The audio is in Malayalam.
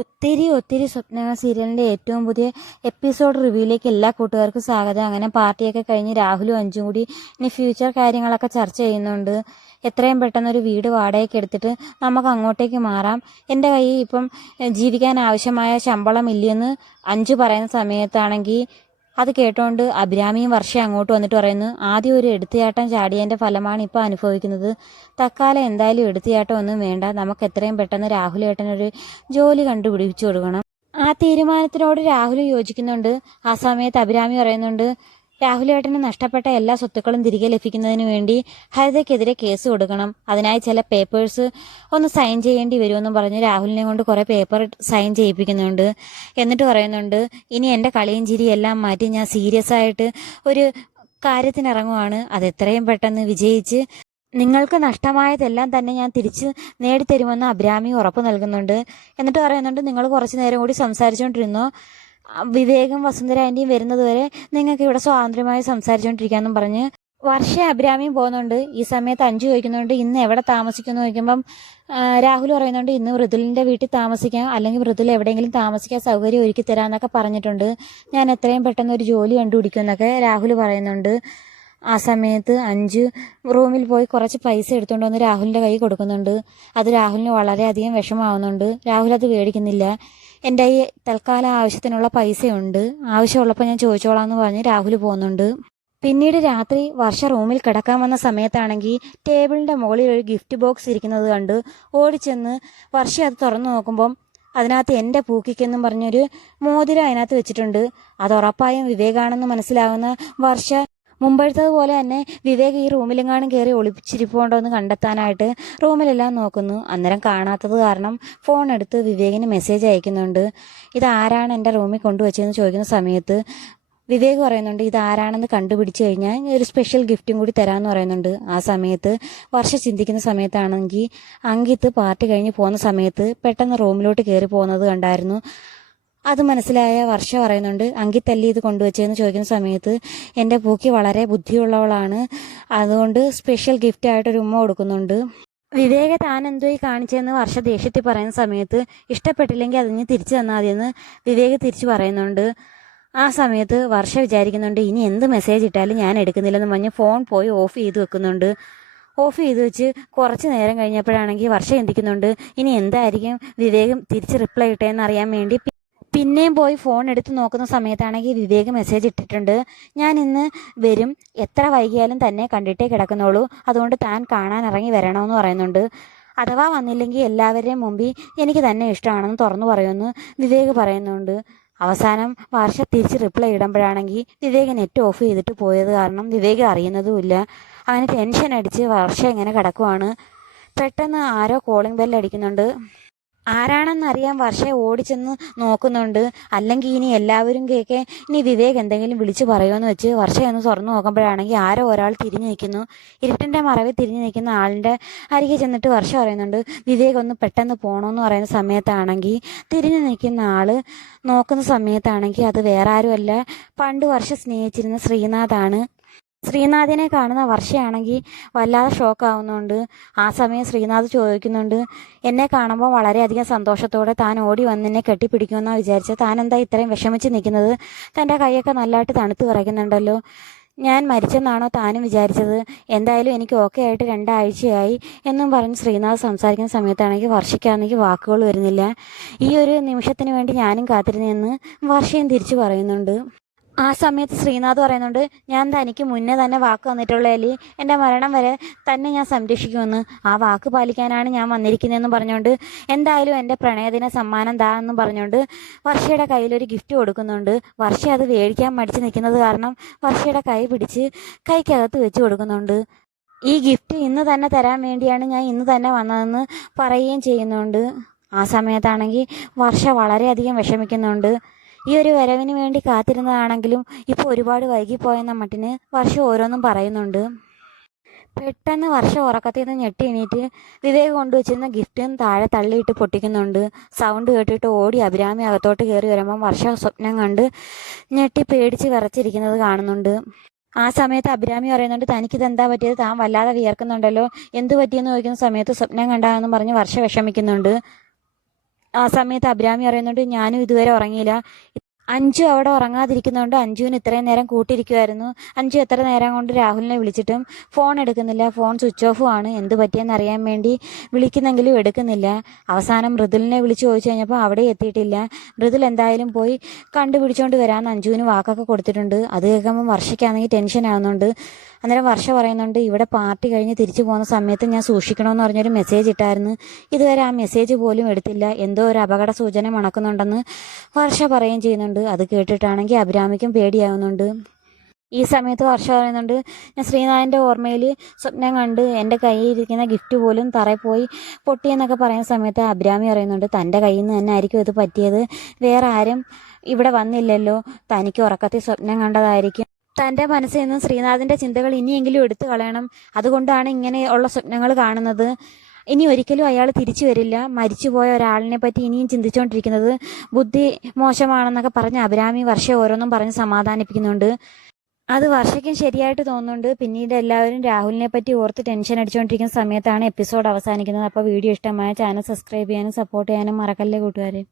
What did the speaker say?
ഒത്തിരി ഒത്തിരി സ്വപ്നങ്ങൾ സീരിയലിൻ്റെ ഏറ്റവും പുതിയ എപ്പിസോഡ് റിവ്യൂയിലേക്ക് എല്ലാ കൂട്ടുകാർക്കും സ്വാഗതം. അങ്ങനെ പാർട്ടിയൊക്കെ കഴിഞ്ഞ് രാഹുലും അഞ്ചും കൂടി ഇനി ഫ്യൂച്ചർ കാര്യങ്ങളൊക്കെ ചർച്ച ചെയ്യുന്നുണ്ട്. എത്രയും പെട്ടെന്നൊരു വീട് വാടകയ്ക്ക് എടുത്തിട്ട് നമുക്ക് അങ്ങോട്ടേക്ക് മാറാം. എൻ്റെ കയ്യിൽ ഇപ്പം ജീവിക്കാൻ ആവശ്യമായ ശമ്പളം ഇല്ലെന്ന് അഞ്ചു പറയുന്ന സമയത്താണെങ്കിൽ അത് കേട്ടോണ്ട് അഭിരാമിയും വർഷ അങ്ങോട്ട് വന്നിട്ട് പറയുന്നു, ആദ്യം ഒരു എടുത്തുചാട്ടം ചാടിയതിൻ്റെ ഫലമാണ് ഇപ്പോൾ അനുഭവിക്കുന്നത്. തക്കാലം എന്തായാലും എടുത്തുചാട്ടം ഒന്നും വേണ്ട, നമുക്ക് എത്രയും പെട്ടെന്ന് രാഹുലേട്ടനൊരു ജോലി കണ്ടുപിടിച്ചു കൊടുക്കണം. ആ തീരുമാനത്തിനോട് രാഹുൽ യോജിക്കുന്നുണ്ട്. ആ സമയത്ത് അഭിരാമി പറയുന്നുണ്ട്, രാഹുലേട്ടന് നഷ്ടപ്പെട്ട എല്ലാ സ്വത്തുക്കളും തിരികെ ലഭിക്കുന്നതിന് വേണ്ടി ഹരിതയ്ക്കെതിരെ കേസ് കൊടുക്കണം. അതിനായി ചില പേപ്പേഴ്സ് ഒന്ന് സൈൻ ചെയ്യേണ്ടി വരുമെന്നും പറഞ്ഞ് രാഹുലിനെ കൊണ്ട് കുറേ പേപ്പർ സൈൻ ചെയ്യിപ്പിക്കുന്നുണ്ട്. എന്നിട്ട് പറയുന്നുണ്ട്, ഇനി എൻ്റെ കളിയും ചിരിയും എല്ലാം മാറ്റി ഞാൻ സീരിയസ് ആയിട്ട് ഒരു കാര്യത്തിനിറങ്ങുവാണ്. അത് എത്രയും പെട്ടെന്ന് വിജയിച്ച് നിങ്ങൾക്ക് നഷ്ടമായതെല്ലാം തന്നെ ഞാൻ തിരിച്ച് നേടിത്തരുമെന്ന് അഭിരാമി ഉറപ്പ് നൽകുന്നുണ്ട്. എന്നിട്ട് പറയുന്നുണ്ട്, നിങ്ങൾ കുറച്ച് നേരം കൂടി സംസാരിച്ചുകൊണ്ടിരുന്നോ, വിവേകും വസുന്ധര ആൻറ്റിയും വരുന്നത് വരെ നിങ്ങൾക്ക് ഇവിടെ സ്വാതന്ത്ര്യമായി സംസാരിച്ചുകൊണ്ടിരിക്കാമെന്നും പറഞ്ഞ് വർഷ അഭിരാമിയും പോകുന്നുണ്ട്. ഈ സമയത്ത് അഞ്ചു ചോദിക്കുന്നുണ്ട്, ഇന്ന് എവിടെ താമസിക്കുന്നു ചോദിക്കുമ്പം രാഹുൽ പറയുന്നുണ്ട്, ഇന്ന് മൃദുലിൻ്റെ വീട്ടിൽ താമസിക്കാം, അല്ലെങ്കിൽ മൃദുൽ എവിടെയെങ്കിലും താമസിക്കാൻ സൗകര്യം ഒരുക്കി തരാമെന്നൊക്കെ പറഞ്ഞിട്ടുണ്ട്. ഞാൻ എത്രയും പെട്ടെന്ന് ഒരു ജോലി കണ്ടുപിടിക്കുമെന്നൊക്കെ രാഹുൽ പറയുന്നുണ്ട്. ആ സമയത്ത് അഞ്ച് റൂമിൽ പോയി കുറച്ച് പൈസ എടുത്തുകൊണ്ട് വന്ന് രാഹുലിൻ്റെ കൈ കൊടുക്കുന്നുണ്ട്. അത് രാഹുലിന് വളരെയധികം വിഷമാവുന്നുണ്ട്. രാഹുൽ അത് മേടിക്കുന്നില്ല. എൻ്റെ ഈ തൽക്കാല ആവശ്യത്തിനുള്ള പൈസയുണ്ട്, ആവശ്യമുള്ളപ്പോൾ ഞാൻ ചോദിച്ചോളാം എന്ന് പറഞ്ഞ് രാഹുൽ പോകുന്നുണ്ട്. പിന്നീട് രാത്രി വർഷ റൂമിൽ കിടക്കാൻ വന്ന സമയത്താണെങ്കിൽ ടേബിളിൻ്റെ മുകളിൽ ഒരു ഗിഫ്റ്റ് ബോക്സ് ഇരിക്കുന്നത് കണ്ട് ഓടിച്ചെന്ന് വർഷ അത് തുറന്നു നോക്കുമ്പം അതിനകത്ത് എൻ്റെ പൂക്കിക്കെന്നും പറഞ്ഞൊരു മോതിരം അതിനകത്ത് വെച്ചിട്ടുണ്ട്. അത് ഉറപ്പായും വിവേകാണെന്ന് മനസ്സിലാവുന്ന വർഷ മുമ്പഴത്തതുപോലെ തന്നെ വിവേക് ഈ റൂമിലെങ്ങാനും കയറി ഒളിപ്പിച്ചിരിപ്പുണ്ടോ എന്ന് കണ്ടെത്താനായിട്ട് റൂമിലെല്ലാം നോക്കുന്നു. അന്നേരം കാണാത്തത് കാരണം ഫോൺ എടുത്ത് വിവേകിന് മെസ്സേജ് അയക്കുന്നുണ്ട്. ഇതാരാണ് എൻ്റെ റൂമിൽ കൊണ്ടുവച്ചതെന്ന് ചോദിക്കുന്ന സമയത്ത് വിവേക് പറയുന്നുണ്ട്, ഇതാരാണെന്ന് കണ്ടുപിടിച്ച് കഴിഞ്ഞാൽ ഒരു സ്പെഷ്യൽ ഗിഫ്റ്റും കൂടി തരാമെന്ന് പറയുന്നുണ്ട്. ആ സമയത്ത് വർഷ ചിന്തിക്കുന്ന സമയത്താണെങ്കിൽ അങ്കിത്ത് പാർട്ടി കഴിഞ്ഞ് പോകുന്ന സമയത്ത് പെട്ടെന്ന് റൂമിലോട്ട് കയറി പോകുന്നത് കണ്ടായിരുന്നു. അത് മനസ്സിലായ വർഷ പറയുന്നുണ്ട്, അങ്കിത്തല്ലി ഇത് കൊണ്ടുവച്ചതെന്ന് ചോദിക്കുന്ന സമയത്ത് എൻ്റെ പൂക്കി വളരെ ബുദ്ധിയുള്ളവളാണ്, അതുകൊണ്ട് സ്പെഷ്യൽ ഗിഫ്റ്റായിട്ടൊരു ഉമ്മ കൊടുക്കുന്നുണ്ട്. വിവേക താൻ എന്തോ ഈ കാണിച്ചതെന്ന് വർഷ ദേഷ്യത്തിൽ പറയുന്ന സമയത്ത് ഇഷ്ടപ്പെട്ടില്ലെങ്കിൽ അതിന് തിരിച്ചു തന്നാൽ മതിയെന്ന് വിവേക് തിരിച്ചു പറയുന്നുണ്ട്. ആ സമയത്ത് വർഷ വിചാരിക്കുന്നുണ്ട്, ഇനി എന്ത് മെസ്സേജ് ഇട്ടാലും ഞാൻ എടുക്കുന്നില്ലെന്ന് പറഞ്ഞ് ഫോൺ പോയി ഓഫ് ചെയ്ത് വെക്കുന്നുണ്ട്. ഓഫ് ചെയ്ത് വെച്ച് കുറച്ച് നേരം കഴിഞ്ഞപ്പോഴാണെങ്കിൽ വർഷ ചിന്തിക്കുന്നുണ്ട്, ഇനി എന്തായിരിക്കും വിവേകം തിരിച്ച് റിപ്ലൈ ഇട്ടേന്ന് അറിയാൻ വേണ്ടി പിന്നെയും പോയി ഫോൺ എടുത്ത് നോക്കുന്ന സമയത്താണെങ്കിൽ വിവേക് മെസ്സേജ് ഇട്ടിട്ടുണ്ട്, ഞാൻ ഇന്ന് വരും, എത്ര വൈകിയാലും തന്നെ കണ്ടിട്ടേ കിടക്കുന്നുള്ളൂ, അതുകൊണ്ട് താൻ കാണാൻ ഇറങ്ങി വരണമെന്ന് പറയുന്നുണ്ട്. അഥവാ വന്നില്ലെങ്കിൽ എല്ലാവരുടെയും മുമ്പിൽ എനിക്ക് തന്നെ ഇഷ്ടമാണെന്ന് തുറന്നു പറയുമെന്ന് വിവേക് പറയുന്നുണ്ട്. അവസാനം വർഷ തിരിച്ച് റിപ്ലൈ ഇടുമ്പോഴാണെങ്കിൽ വിവേക് നെറ്റ് ഓഫ് ചെയ്തിട്ട് പോയത് കാരണം വിവേക് അറിയുന്നതുമില്ല. അങ്ങനെ ടെൻഷൻ അടിച്ച് വർഷ ഇങ്ങനെ കിടക്കുവാണ്. പെട്ടെന്ന് ആരോ കോളിംഗ് ബെല്ല് അടിക്കുന്നുണ്ട്. ആരാണെന്നറിയാൻ വർഷ ഓടിച്ചെന്ന് നോക്കുന്നുണ്ട്. അല്ലെങ്കിൽ ഇനി എല്ലാവരും കേൾക്കെ ഇനി വിവേക് എന്തെങ്കിലും വിളിച്ചു പറയുമെന്ന് വെച്ച് വർഷ ഒന്ന് തുറന്നു നോക്കുമ്പോഴാണെങ്കിൽ ആരോ ഒരാൾ തിരിഞ്ഞു നിൽക്കുന്നു. ഇരുട്ടിൻ്റെ മറവിൽ തിരിഞ്ഞു നിൽക്കുന്ന ആളിൻ്റെ അരികെ ചെന്നിട്ട് വർഷ പറയുന്നുണ്ട്, വിവേക് ഒന്ന് പെട്ടെന്ന് പോകണമെന്ന് പറയുന്ന സമയത്താണെങ്കിൽ തിരിഞ്ഞു നിൽക്കുന്ന ആൾ നോക്കുന്ന സമയത്താണെങ്കിൽ അത് വേറെ ആരുമല്ല, പണ്ട് വർഷ സ്നേഹിച്ചിരുന്ന ശ്രീനാഥാണ്. ശ്രീനാഥിനെ കാണുന്ന വർഷയാണെങ്കിൽ വല്ലാതെ ഷോക്കാവുന്നുണ്ട്. ആ സമയം ശ്രീനാഥ് ചോദിക്കുന്നുണ്ട്, എന്നെ കാണുമ്പോൾ വളരെയധികം സന്തോഷത്തോടെ താൻ ഓടി വന്ന് എന്നെ കെട്ടിപ്പിടിക്കുമെന്നാണ് വിചാരിച്ചത്, താൻ എന്താ ഇത്രയും വിഷമിച്ച് നിൽക്കുന്നത്, തൻ്റെ കൈയൊക്കെ നല്ലതായിട്ട് തണുത്ത് വിറയ്ക്കുന്നുണ്ടല്ലോ, ഞാൻ മരിച്ചെന്നാണോ താനും വിചാരിച്ചത്, എന്തായാലും എനിക്ക് ഓക്കെ ആയിട്ട് 2 ആഴ്ചയായി എന്നും പറഞ്ഞ് ശ്രീനാഥ് സംസാരിക്കുന്ന സമയത്താണെങ്കിൽ വർഷയ്ക്കാണെങ്കിൽ വാക്കുകൾ വരുന്നില്ല. ഈ ഒരു നിമിഷത്തിന് വേണ്ടി ഞാനും കാത്തിരുന്നെന്ന് വർഷയും തിരിച്ചു പറയുന്നുണ്ട്. ആ സമയത്ത് ശ്രീനാഥ് പറയുന്നുണ്ട്, ഞാൻ തനിക്ക് മുന്നേ തന്നെ വാക്ക് തന്നിട്ടുള്ളതിൽ എൻ്റെ മരണം വരെ തന്നെ ഞാൻ സംരക്ഷിക്കുമെന്ന്, ആ വാക്ക് പാലിക്കാനാണ് ഞാൻ വന്നിരിക്കുന്നതെന്ന് പറഞ്ഞുകൊണ്ട് എന്തായാലും എൻ്റെ പ്രണയദിന സമ്മാനം താ എന്നും പറഞ്ഞുകൊണ്ട് വർഷയുടെ കയ്യിലൊരു ഗിഫ്റ്റ് കൊടുക്കുന്നുണ്ട്. വർഷ അത് മേടിക്കാൻ മടിച്ച് നിൽക്കുന്നത് കാരണം വർഷയുടെ കൈ പിടിച്ച് കൈക്കകത്ത് വെച്ച് കൊടുക്കുന്നുണ്ട്. ഈ ഗിഫ്റ്റ് ഇന്ന് തന്നെ തരാൻ വേണ്ടിയാണ് ഞാൻ ഇന്ന് തന്നെ വന്നതെന്ന് പറയുകയും ചെയ്യുന്നുണ്ട്. ആ സമയത്താണെങ്കിൽ വർഷ വളരെയധികം വിഷമിക്കുന്നുണ്ട്. ഈ ഒരു വരവിന് വേണ്ടി കാത്തിരുന്നതാണെങ്കിലും ഇപ്പോൾ ഒരുപാട് വൈകിപ്പോയെന്ന മട്ടിന് വർഷ ഓരോന്നും പറയുന്നുണ്ട്. പെട്ടെന്ന് വർഷ ഉറക്കത്തിൽ നിന്ന് ഞെട്ടി എണീറ്റ് വിവേക് കൊണ്ടുവച്ചിരുന്ന ഗിഫ്റ്റും താഴെ തള്ളിയിട്ട് പൊട്ടിക്കുന്നുണ്ട്. സൗണ്ട് കേട്ടിട്ട് ഓടി അഭിരാമി അകത്തോട്ട് കയറി വരുമ്പം വർഷ സ്വപ്നം കണ്ട് ഞെട്ടി പേടിച്ച് വിറച്ചിരിക്കുന്നത് കാണുന്നുണ്ട്. ആ സമയത്ത് അഭിരാമി പറയുന്നുണ്ട്, തനിക്കിതെന്താ പറ്റിയത്, താൻ വല്ലാതെ വിയർക്കുന്നുണ്ടല്ലോ, എന്തു പറ്റിയെന്ന് ചോദിക്കുന്ന സമയത്ത് സ്വപ്നം കണ്ടാന്ന് പറഞ്ഞ് വർഷ വിഷമിക്കുന്നുണ്ട്. ആ സമയത്ത് അഭിരാമി പറയുന്നുണ്ട് ഞാനും ഇതുവരെ ഉറങ്ങിയില്ല. അഞ്ജു അവിടെ ഉറങ്ങാതിരിക്കുന്നതുകൊണ്ട് അഞ്ജുവിന് ഇത്രയും നേരം കൂട്ടിരിക്കുമായിരുന്നു. അഞ്ജു എത്ര നേരം കൊണ്ട് രാഹുലിനെ വിളിച്ചിട്ടും ഫോൺ എടുക്കുന്നില്ല. ഫോൺ സ്വിച്ച് ഓഫും ആണ്. എന്ത് പറ്റിയെന്ന് അറിയാൻ വേണ്ടി വിളിക്കുന്നെങ്കിലും എടുക്കുന്നില്ല. അവസാനം മൃദുലിനെ വിളിച്ച് ചോദിച്ചു കഴിഞ്ഞപ്പോൾ അവിടെ എത്തിയിട്ടില്ല. മൃദുൽ എന്തായാലും പോയി കണ്ടുപിടിച്ചോണ്ട് വരാമെന്ന് അഞ്ജുവിന് വാക്കൊക്കെ കൊടുത്തിട്ടുണ്ട്. അത് കേൾക്കുമ്പോൾ വർഷയ്ക്കാണെങ്കിൽ ടെൻഷൻ ആവുന്നുണ്ട്. അന്നേരം വർഷ പറയുന്നുണ്ട് ഇവിടെ പാർട്ടി കഴിഞ്ഞ് തിരിച്ചു പോകുന്ന സമയത്ത് ഞാൻ സൂക്ഷിക്കണമെന്ന് പറഞ്ഞൊരു മെസ്സേജ് ഇട്ടായിരുന്നു. ഇതുവരെ ആ മെസ്സേജ് പോലും എടുത്തില്ല. എന്തോ ഒരു അപകട സൂചന മണക്കുന്നുണ്ടെന്ന് വർഷ പറയുകയും ചെയ്യുന്നുണ്ട്. അത് കേട്ടിട്ടാണെങ്കിൽ അഭിരാമിക്കും പേടിയാവുന്നുണ്ട്. ഈ സമയത്ത് വർഷ പറയുന്നുണ്ട് ഞാൻ ശ്രീനാഥിൻ്റെ ഓർമ്മയിൽ സ്വപ്നം കണ്ട് എൻ്റെ കയ്യിൽ ഇരിക്കുന്ന ഗിഫ്റ്റ് പോലും തറയിൽ പോയി പൊട്ടിയെന്നൊക്കെ പറയുന്ന സമയത്ത് അഭിരാമി പറയുന്നുണ്ട് തൻ്റെ കയ്യിൽ നിന്ന് തന്നെ ആയിരിക്കും ഇത് പറ്റിയത്. വേറെ ആരും ഇവിടെ വന്നില്ലല്ലോ. തനിക്ക് ഉറക്കത്തിൽ സ്വപ്നം കണ്ടതായിരിക്കും. തൻ്റെ മനസ്സിൽ നിന്നും ശ്രീനാഥിൻ്റെ ചിന്തകൾ ഇനിയെങ്കിലും എടുത്തു കളയണം. അതുകൊണ്ടാണ് ഇങ്ങനെയുള്ള സ്വപ്നങ്ങൾ കാണുന്നത്. ഇനി ഒരിക്കലും അയാൾ തിരിച്ചു വരില്ല. മരിച്ചുപോയ ഒരാളിനെ പറ്റി ഇനിയും ചിന്തിച്ചുകൊണ്ടിരിക്കുന്നത് ബുദ്ധി മോശമാണെന്നൊക്കെ പറഞ്ഞ് അഭിരാമി വർഷ ഓരോന്നും പറഞ്ഞ് സമാധാനിപ്പിക്കുന്നുണ്ട്. അത് വർഷയ്ക്കും ശരിയായിട്ട് തോന്നുന്നുണ്ട്. പിന്നീട് എല്ലാവരും രാഹുലിനെ പറ്റി ഓർത്ത് ടെൻഷൻ അടിച്ചുകൊണ്ടിരിക്കുന്ന സമയത്താണ് എപ്പിസോഡ് അവസാനിക്കുന്നത്. അപ്പോൾ വീഡിയോ ഇഷ്ടമായ ചാനൽ സബ്സ്ക്രൈബ് ചെയ്യാനും സപ്പോർട്ട് ചെയ്യാനും മറക്കല്ലേ കൂട്ടുകാരെ.